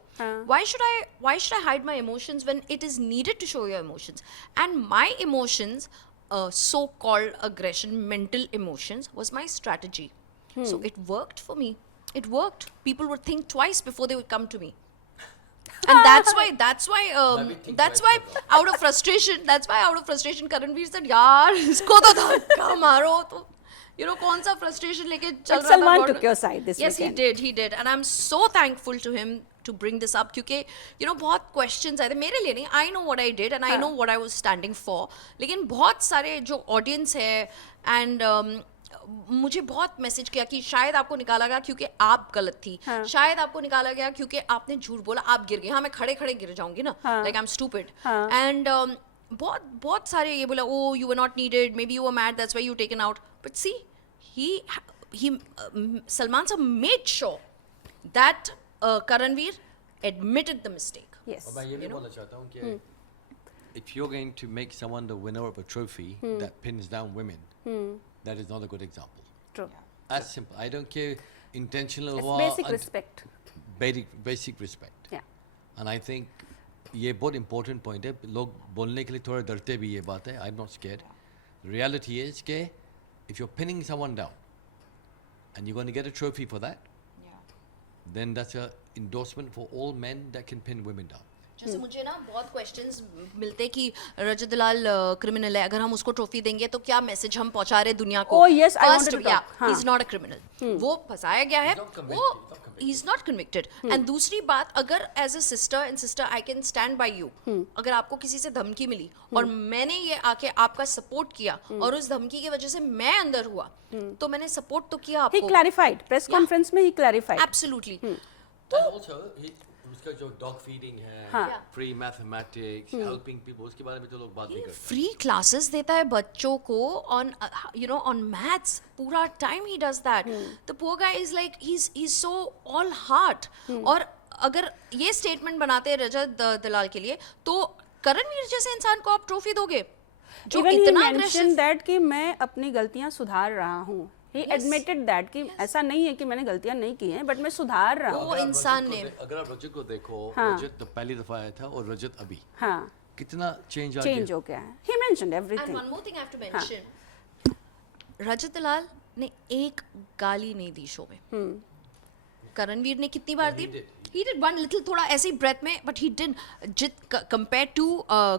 Why should I hide my emotions when it is needed to show your emotions? And my emotions, so-called aggression, mental emotions, was my strategy. So it worked for me. It worked. People would think twice before they would come to me. And that's why out of frustration Karanveer said, यार इसको तो धक्का मारो. तो you know कौन सा frustration लेके चल But रहा था. Salman took your side this Yes, weekend. he did, and I'm so thankful to him to bring this up, क्योंकि you know बहुत questions आए थे मेरे लिए नहीं. I know what I did and I know what I was standing for. लेकिन बहुत सारे जो audience है and मुझे बहुत मैसेज किया कि शायद आपको निकाला गया क्योंकि आप गलत थी, शायद आपको निकाला गया क्योंकि आपने झूठ बोला, आप गिर गए. हाँ, मैं खड़े खड़े गिर जाऊंगी ना, like I am stupid. And बहुत सारे ये बोला, oh you were not needed, maybe you were mad, that's why you taken out. But see he Salman sir made sure that Karanveer admitted the mistake. Yes. और मैं ये भी बोलना चाहता हूँ कि if you're going to make someone the winner of a trophy that pins down women, that is not a good example. True. As simple. I don't care intentional It's हुआ, basic respect. basic respect. Yeah. And I think ये बहुत important point है. लोग बोलने के लिए थोड़ा डरते भी, ये बात है. I'm not scared. The reality is कि if you're pinning someone down and you're going to get a trophy for that, then that's a endorsement for all men that can pin women down. जैसे मुझे ना बहुत क्वेश्चंस मिलते कि रजत दलाल क्रिमिनल है, अगर हम उसको ट्रॉफी देंगे तो क्या मैसेज हम पहुंचा रहे दुनिया को. Oh, yes, I wanted to talk. He is not a criminal. वो फंसाया गया है, वो he is not convicted. And दूसरी बात, अगर as a sister I can stand by you, अगर आपको किसी से धमकी मिली और मैंने ये आके आपका सपोर्ट किया और उस धमकी की वजह से मैं अंदर हुआ, तो मैंने सपोर्ट तो किया He आपको. clarified. Press conference में he clarified. Absolutely. And also, उसका जो dog feeding है, free mathematics, helping people, उसके बारे में तो लोग बात नहीं करते. फ्री क्लासेस देता है बच्चों को ऑन ऑन मैथ्स. पूरा time he does that. The poor guy is like he is so all heart. और अगर ये स्टेटमेंट बनाते हैं रजत दलाल के लिए, तो करणवीर जैसे इंसान को आप ट्रॉफी दोगे जो इवन ही इतना मेंशन aggressive- दैट कि मैं अपनी गलतियां सुधार रहा हूँ, ही एडमिटेड दैट कि ऐसा नहीं है कि मैंने गलतियां नहीं की हैं, बट मैं सुधार रहा हूँ। वो इंसान ने अगर आप रजत को देखो, हाँ। रजत तो पहली दफा आया था और रजत अभी हाँ, कितना चेंज आ चेंज गया। हो गया है। He mentioned And everything. one more thing I have to mention. Rajat Dalal ने एक गाली नहीं दी शो में। करणवीर ने कितनी बार दी? He did one little, थोड़ा ऐसे ही ब्रेथ में, but he did. Compared to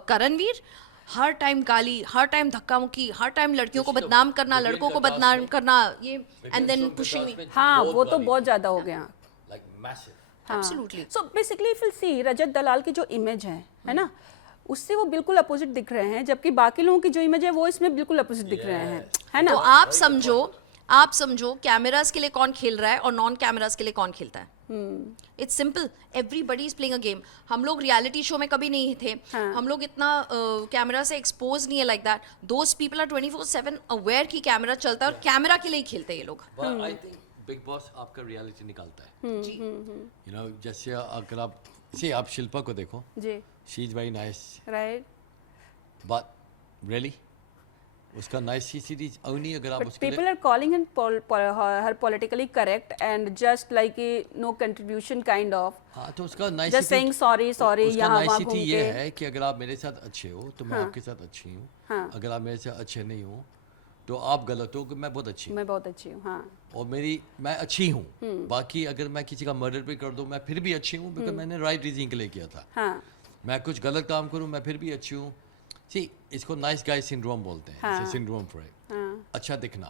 Karanveer, हर टाइम गाली, हर टाइम धक्का मुक्की, हर टाइम लड़कियों को बदनाम करना, लड़कों को बदनाम करना, ये एंड देन पुशिंग मी। हाँ, वो तो बहुत ज्यादा हो गया। Like massive. Absolutely. So basically if you see Rajat Dalal की जो इमेज है ना, उससे वो बिल्कुल अपोजिट दिख रहे हैं, जबकि बाकी लोगों की जो इमेज है वो इसमें बिल्कुल अपोजिट दिख रहे हैं, है ना? तो आप समझो कैमरास के लिए कौन खेल रहा है और नॉन कैमरास के लिए कौन खेलता है। It's simple, everybody is playing a game. हम लोग रियलिटी शो में कभी नहीं थे, हम लोग इतना कैमरा से एक्सपोज नहीं है like that. Those people are 24/7 aware कि कैमरा चलता है और कैमरा के लिए ही खेलते हैं ये लोग। But I think big boss आपका रियलिटी निकालता है। जी यू नो, जैसे अगर आप शिल्पा को देखो, ji, she is very nice, right. But really उसका नाइस सीरीज ओनली अगर आप But उसके people are calling her politically correct and just like a no contribution kind of. हाँ, तो उसका नाइस Just saying sorry, उसका यहाँ वहाँ नाइसिटी घूम ये के। है कि अगर आप मेरे साथ अच्छे हो तो मैं आपके साथ अच्छी हूँ, हाँ। अगर आप मेरे साथ अच्छे नहीं हो तो आप गलत हो कि मैं बहुत अच्छी हूँ, मैं बहुत अच्छी हूँ, हाँ। और मैं अच्छी हूँ। बाकी अगर मैं किसी का मर्डर भी कर दूँ मैं फिर भी अच्छी हूँ, बिकॉज मैंने राइट रीजन के लिए किया था। हाँ, मैं कुछ गलत काम करूँ मैं फिर भी अच्छी हूँ। सी, इसको नाइस गाय सिंड्रोम बोलते हैं, सिंड्रोम फॉर इट, अच्छा दिखना।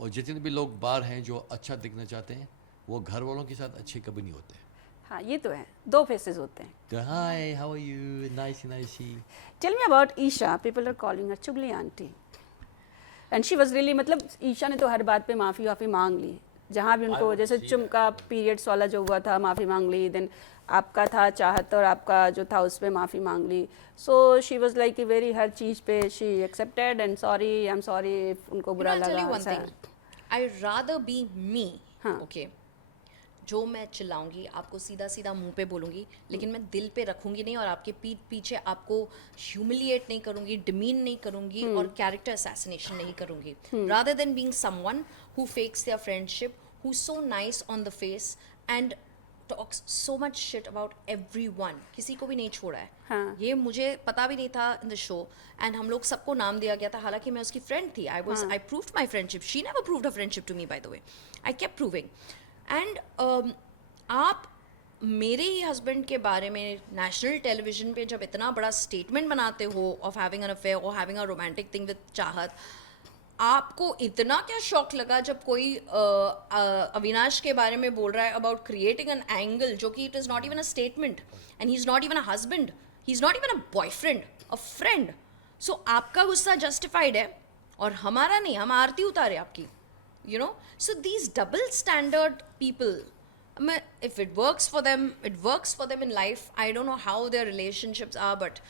और जितने भी लोग बाहर हैं जो अच्छा दिखना चाहते हैं वो घर वालों के साथ अच्छे कभी नहीं होते। हाँ, ये तो है, दो फेसेस होते हैं। तो hi, how are you, nice nice. Tell me about Isha. People are calling her चुगली aunty, and she was really, मतलब ईशा ने तो हर बात पे माफ़ी मांग ली, जहाँ भी उनको, जैसे चुमका पीरियड्स वाला जो हुआ था माफ़ी मांग ली, देन आपका था चाहत और आपका जो था उस पर माफ़ी मांग ली। So she was like very, हर चीज़ पे she accepted and sorry, I am sorry उनको बुरा लगा। I rather be me. हाँ। ओके, जो मैं चिल्लाऊंगी आपको सीधा सीधा मुंह पे बोलूंगी, लेकिन मैं दिल पे रखूंगी नहीं और आपके पीठ पीछे आपको ह्यूमिलिएट नहीं करूंगी, डिमीन नहीं करूंगी और कैरेक्टर असैसिनेशन नहीं करूंगी। Rather than being someone who fakes their friendship, who so nice on the face and talks so much shit about everyone, किसी को भी नहीं छोड़ा है। हाँ। ये मुझे पता भी नहीं था इन द शो, एंड हम लोग सबको नाम दिया गया था, हालांकि मैं उसकी फ्रेंड थी। I proved my friendship, she never proved a friendship to me, by the way I kept proving. And आप मेरे ही हस्बैंड के बारे में नेशनल टेलीविजन पे जब इतना बड़ा स्टेटमेंट बनाते हो ऑफ हैविंग एन अफेयर और having a romantic thing with चाहत, आपको इतना क्या शॉक लगा जब कोई अविनाश के बारे में बोल रहा है अबाउट क्रिएटिंग एन एंगल, जो कि it is not even a statement and he is not even a husband, he is not even a boyfriend, a friend. So आपका गुस्सा जस्टिफाइड है और हमारा नहीं, हम आरती उतारे आपकी, you know. So these double standard people, if it works for them, it works for them in life. I don't know how their relationships are, but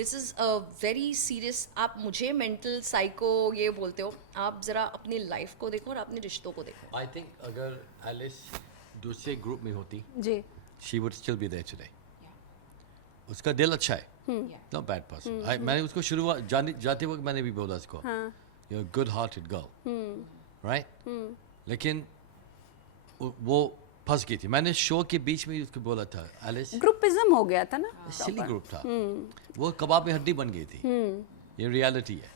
this is a very serious. आप मुझे mental psycho ये बोलते हो, आप जरा अपनी लाइफ को देखो और अपने रिश्तों को देखो। आई थिंक अगर एलिस दूसरे ग्रुप में होती ji, she would still be there today. उसका दिल अच्छा है, नॉट बैड पर्सन। मैंने उसको शुरुआत जाते वक्त मैंने भी बोला उसको, you are good hearted girl, right. लेकिन वो फंस गई थी। मैंने शो के बीच में ही उसको बोला था, एलिस ग्रुपिज्म हो गया था ना, सिली ग्रुप था, वो कबाब में हड्डी बन गई थी। ये रियलिटी है।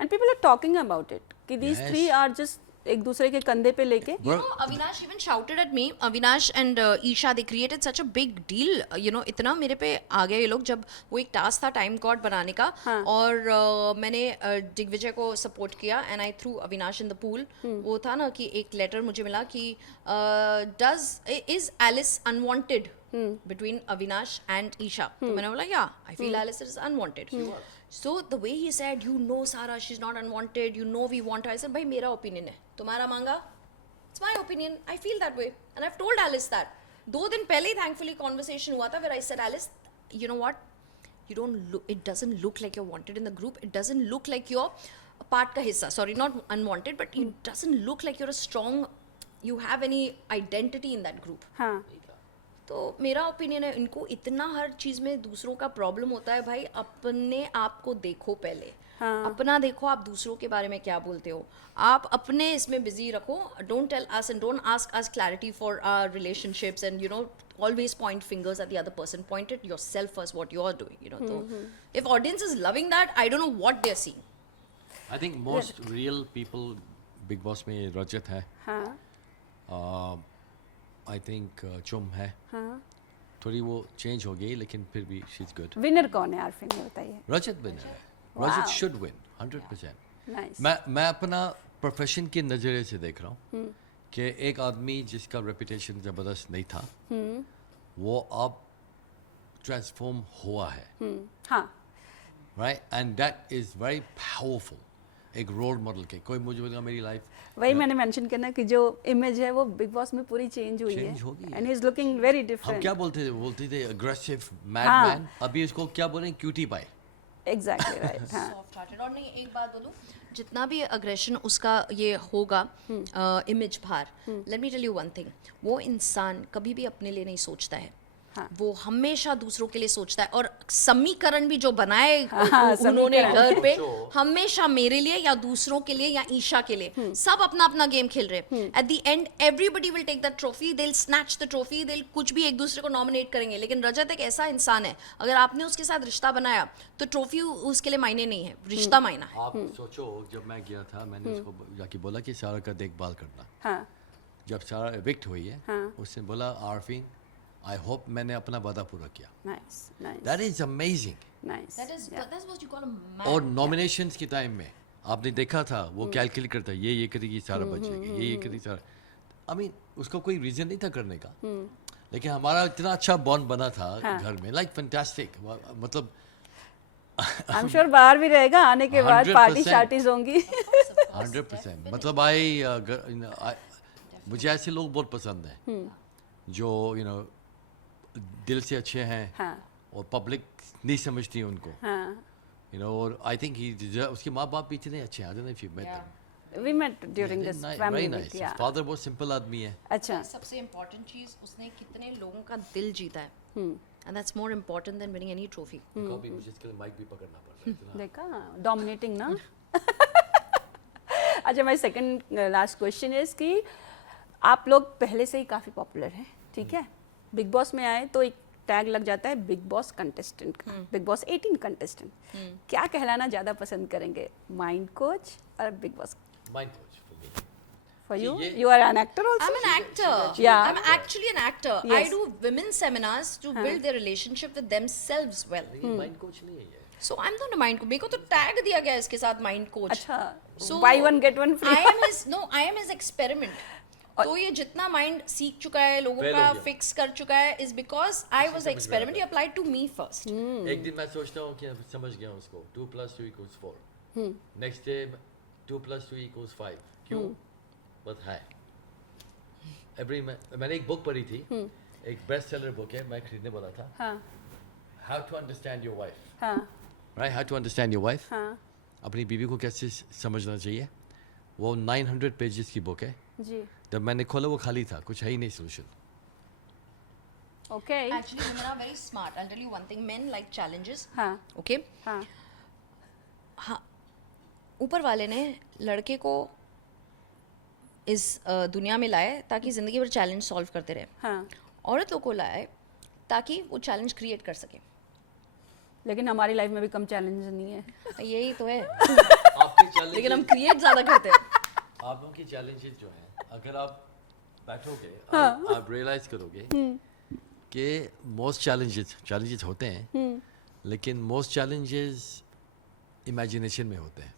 And people are talking about it कि these Yes. Three are just एक दूसरे के कंधे पे लेके। You know, Avinash even shouted at me. Avinash and Isha, they created such a big deal. You know, इतना मेरे पे आ गए ये लोग जब वो एक टास्क था टाइम कॉर्ड बनाने का, और मैंने दिग्विजय को सपोर्ट किया and I threw Avinash in the pool. वो था ना कि एक लेटर मुझे मिला कि is Alice unwanted between Avinash and Isha. तो मैंने बोला yeah, I feel Alice is unwanted. So the way he said, you know Sarah, she's not unwanted, you know we want her. I said, भाई मेरा opinion है, तुम्हारा मांगा, it's my opinion, I feel that way and I've told Alice that. 2 दिन पहले ही thankfully conversation हुआ था where I said, Alice, you know what, you don't look, it doesn't look like you're wanted in the group, it doesn't look like you're a part का हिस्सा, sorry not unwanted, but it doesn't look like you're a strong, you have any identity in that group. हाँ, तो मेरा ओपिनियन है, इनको इतना हर चीज़ में दूसरों का प्रॉब्लम होता है, भाई अपने आप को देखो पहले। अपना देखो, आप दूसरों के बारे में क्या बोलते हो, आप अपने इसमें बिजी रखो। Don't tell us and don't ask us clarity for our relationships and you know always point fingers at the other person. Point at yourself first, what you are doing, you know. So if audience is loving that, I don't know what they're seeing. I think most real people Big Boss में रजत है, हाँ I think चुम है, हाँ। थोड़ी वो चेंज हो गई लेकिन फिर भी she's good. विनर कौन है आरफिन, ये बताइए। रजत विनर है, रजत should win 100%. नाइस। मैं अपना प्रोफेशन के नज़रिए से देख रहा हूँ कि एक आदमी जिसका रेपुटेशन ज़बरदस्त नहीं था वो अब ट्रांसफॉर्म हुआ है, हाँ right, and that is very powerful. एक रोल मॉडल के कोई मुझे बोलेगा मेरी लाइफ वही मैंने मेंशन करना कि जो इमेज है वो बिग बॉस में पूरी चेंज हुई है Change हो गई है। And he is looking very हम डिफरेंट। क्या बोलते थे अग्रेसिव हाँ। मैडमैन, अभी इसको क्या बोलें, क्यूटी पाई. Exactly right. हाँ सॉफ्ट हार्टेड। और नहीं, एक बात बोलूं, जितना भी अग्रेशन उसका ये होगा, इमेज बाहर, let me tell you one thing, वो इंसान कभी भी अपने लिए नहीं सोचता है। हाँ। वो हमेशा दूसरों के लिए सोचता है। और समीकरण भी जो बनाए हाँ, उन्होंने समीकरण। घर पे, हमेशा मेरे लिए या दूसरों के लिए या ईशा के लिए, सब अपना अपना गेम खेल रहे हैं। At the end everybody will take the trophy, they will snatch the trophy, they कुछ भी एक दूसरे को नॉमिनेट करेंगे। लेकिन रजत एक ऐसा इंसान है, अगर आपने उसके साथ रिश्ता बनाया तो ट्रॉफी उसके लिए मायने नहीं है, रिश्ता मायना है। आप सोचो, जब मैं गया था मैंने उसको जाके बोला कि सारा का देखभाल करना. हाँ जब सारा एविक्ट हुई है हाँ। उसने बोला आरफीन आई होप मैंने अपना वादा पूरा किया. Nice nice that is amazing. Nice. That's what you call a man. और नॉमिनेशंस के टाइम में आपने देखा था वो कैलकुलेट करता है, ये करेगी सारा बचेगा, ये करेगी सारा. आई मीन उसका कोई रीजन नहीं था करने का, लेकिन हमारा इतना अच्छा बॉन्ड बना था घर में, लाइक फैंटास्टिक. मतलब आई एम श्योर बाहर भी रहेगा, आने के बाद 100%. पार्टी शार्टीज होंगी। 100%. मतलब मुझे ऐसे लोग बहुत पसंद हैं जो दिल से अच्छे हैं हाँ और पब्लिक नहीं समझती उनको, हाँ। और आई थिंक ही उसके माँ बाप भी इतने अच्छे हैं. I don't know if you met them. We met during this very family nice. Meet. या फादर बहुत सिंपल आदमी है. अच्छा। सबसे इम्पोर्टेंट चीज, उसने कितने लोगों का दिल जीता है, and that's more important then winning any trophy. कभी मुझे इसके लिए माइक भी पकड़ना पड़ता है इतना. देखा डोमिनेटिंग ना। अच्छा, my second last question is कि आप लोग पहले से ही काफ़ी पॉपुलर हैं, ठीक है, बिग बॉस में आए तो एक टैग लग जाता है बिग बॉस कंटेस्टेंट का, बिग बॉस 18 कंटेस्टेंट। क्या कहलाना ज़्यादा पसंद करेंगे, माइंड कोच और Bigg Boss? Mind coach for me. For you, ये- you are an actor also? I'm an actor. Yeah. I'm actually an actor. I Yes. do women's seminars to build their relationship with themselves well. लेकिन माइंड कोच नहीं है ये. So I'm not a mind coach. मेरे को तो टैग दिया गया है इसके साथ mind coach. अच्छा, So by one get one free. I am his experiment. तो ये जितना माइंड सीख चुका है, लोगों Fail का हो गया. फिक्स कर चुका है, is because I was the experiment. He applied to me first. एक दिन मैं सोचता हूँ कि समझ गया हूँ उसको, 2 + 2 = 4. Next day 2 + 2 = 5. क्यों? बस है. मैंने एक बुक पढ़ी थी, एक बेस्ट सेलर बुक है, मैं खरीदने वाला था. हाँ how to understand your wife. हाँ right, how to understand your wife. हाँ अपनी बीवी को कैसे समझना चाहिए. वो 900 पेजेस की बुक है. जी। जब मैंने खोला वो खाली था, कुछ है ही नहीं solution. Okay. Actually, women are very smart. I'll tell you one thing. Men like challenges. हाँ Okay. हाँ हाँ, ऊपर वाले ने लड़के को इस दुनिया में लाए ताकि ज़िंदगी भर चैलेंज सॉल्व करते रहे। हाँ। औरतों को लाए ताकि वो चैलेंज क्रिएट कर सके। लेकिन हमारी लाइफ में भी कम चैलेंज नहीं है। यही तो है। आपके चैलेंज, लेकिन हम क्रिएट ज़्यादा करते हैं। आप लोगों के चैलेंजेस जो हैं, अगर आप बैठोगे आप रियलाइज करोगे कि मोस्ट चैलेंजेस होते हैं, लेकिन मोस्ट चैलेंजेस इमेजिनेशन में होते हैं.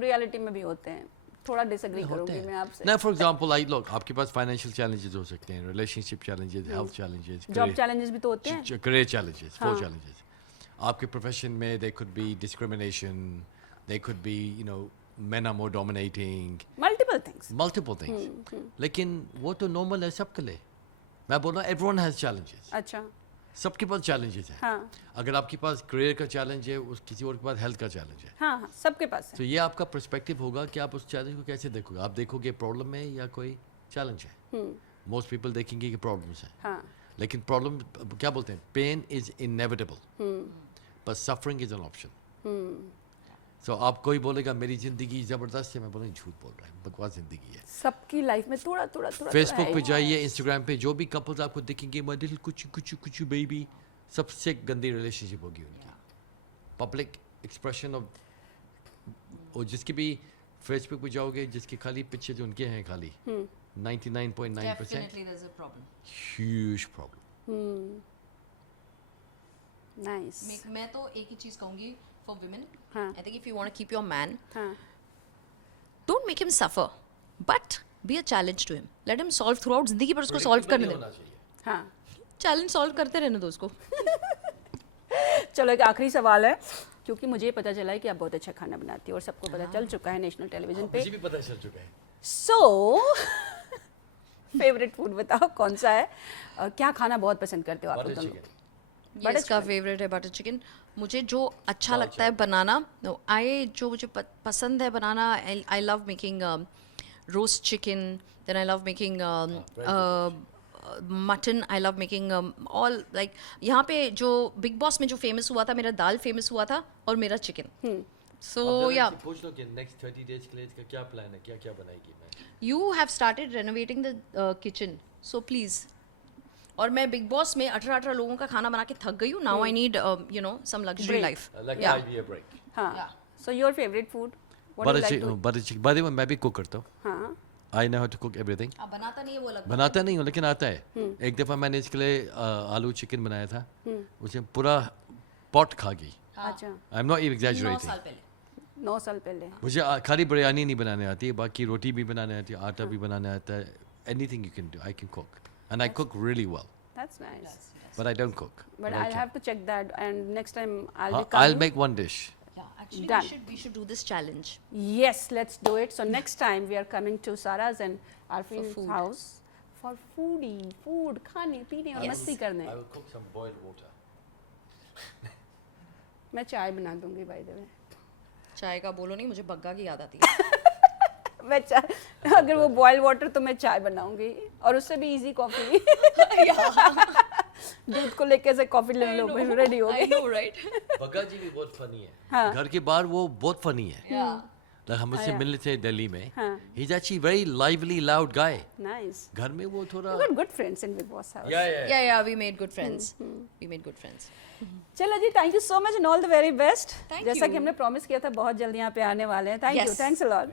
रियलिटी में भी होते हैं। थोड़ा डिसएग्री होते करूंगी हैं मैं आपसे। ना. फॉर एग्जांपल आई लोग, आपके पास फाइनेंशियल चैलेंजेस हो सकते हैं, relationship challenges, health challenges, job challenges भी तो होते हैं। career challenges, 4 challenges. आपके प्रोफेशन में there could be discrimination, there could be men are more dominating, multiple things. multiple things. लेकिन वो तो नॉर्मल है सबके लिए. मैं बोल रहा हूँ everyone has challenges. अच्छा। सबके पास challenges हैं. हाँ अगर आपके पास career का challenge है, किसी और के पास health का challenge है, हाँ हाँ, सबके पास है। तो ये आपका पर्सपेक्टिव होगा कि आप उस चैलेंज को कैसे देखोगे. आप देखोगे प्रॉब्लम है या कोई चैलेंज है. मोस्ट पीपल देखेंगे कि प्रॉब्लम्स हैं, हाँ लेकिन प्रॉब्लम क्या बोलते हैं, पेन इज इनएविटेबल पर सफरिंग इज एन ऑप्शन. सो आप कोई बोलेगा मेरी जिंदगी जबरदस्त है, मैं बोलूँगा झूठ बोल रहा है, बकवास जिंदगी है. सबकी लाइफ में थोड़ा थोड़ा थोड़ा फेसबुक है पे ही। जाइए, इंस्टाग्राम पे जो भी कपल्स आपको दिखेंगे, माय लिटिल कुछ कुछ कुछ बेबी, सबसे गंदी रिलेशनशिप होगी उनकी. पब्लिक एक्सप्रेशन ऑफ, और जिसके भी फेसबुक पे जाओगे, जिसके खाली पिक्चर जो उनके हैं खाली 99.9% Definitely there's a problem. Huge problem. Nice. मैं तो एक ही चीज कहूंगी for women. हाँ. I think if you want to keep your man, हाँ don't make him suffer, but be a challenge to him. Let him solve throughout जिंदगी पर उसको solve करने दे. हाँ चैलेंज सॉल्व करते रहने दो उसको. चलो एक आखिरी सवाल है, क्योंकि मुझे पता चला है कि आप बहुत अच्छा खाना बनाती हो और सबको पता चल चुका है नेशनल टेलीविजन पे. मुझे भी पता चल चुका है. सो फेवरेट फूड बताओ कौन सा है, और क्या खाना बहुत पसंद करते हो आप बटर दोनों? चिकन. ये इसका फेवरेट है बटर चिकन. मुझे जो अच्छा लगता है बनाना, जो मुझे पसंद है बनाना, I love making roast chicken, then I love making mutton, I love making all like. यहाँ पे जो बिग बॉस में जो फेमस हुआ था, मेरा दाल फेमस हुआ था और मेरा चिकन. सो या पूछ लो कि नेक्स्ट 30 डेज के लिए इसका क्या प्लान है, क्या क्या बनाएगी मैं. You have started renovating the kitchen, so please. और मैं बिग बॉस में 18 लोगों का खाना बना के थक गई हूँ. Now I need some luxury Break. Life. Like Yeah. might be a break. हाँ. So your favourite food what do butter like chicken, too? Butter chicken. By the way मैं भी कुक करता हूँ. हाँ I know how to cook everything. आप बनाता नहीं है वो अलग. बनाता नहीं हूँ लेकिन आता है. एक दफ़ा मैंने इसके लिए आलू चिकन बनाया था, उसे पूरा पॉट खा गई. अच्छा आई एम नॉट 9 एग्जैजरेटिंग. साल पहले. 9 साल पहले. मुझे खाली बिरयानी नहीं बनाने आती है, बाकी रोटी भी बनाने आती है, आटा भी बनाने आता है. Anything you can do, I can cook and I cook really well, That's nice. But I don't cook. But I'll have to check that, and next time I'll be I'll coming. make one dish. Yeah, actually Done. we should do this challenge. Yes, let's do it. So next time we are coming to Sarah's and Arfin's food. house for food, खाने पीने और Yes. मस्ती करने. will cook some boiled water. मैं चाय बना दूंगी by the way. चाय का बोलो नहीं, मुझे बग्गा की याद आती है. मैं चाय, अगर वो बॉयल वाटर तो मैं चाय बनाऊंगी, और उससे भी इजी कॉफी. दूध को लेके ऐसे कॉफी ले लो, फिर रेडी हो I गई. know, right? बग्गा जी भी बहुत फनी है. हाँ. घर के बाहर वो बहुत फनी है. Yeah. Like हम उससे मिलने थे दिल्ली में. हाँ. He's actually very lively, loud guy. Nice. घर में वो थोड़ा. You got good friends in Big Boss house. Yeah, we made good friends. We made good friends. चलो जी, thank you so much and all the very best. Thank जैसा you. कि हमने प्रॉमिस किया था बहुत जल्दी यहाँ पे आने वाले हैं. Thank you, Yes. Thanks a lot.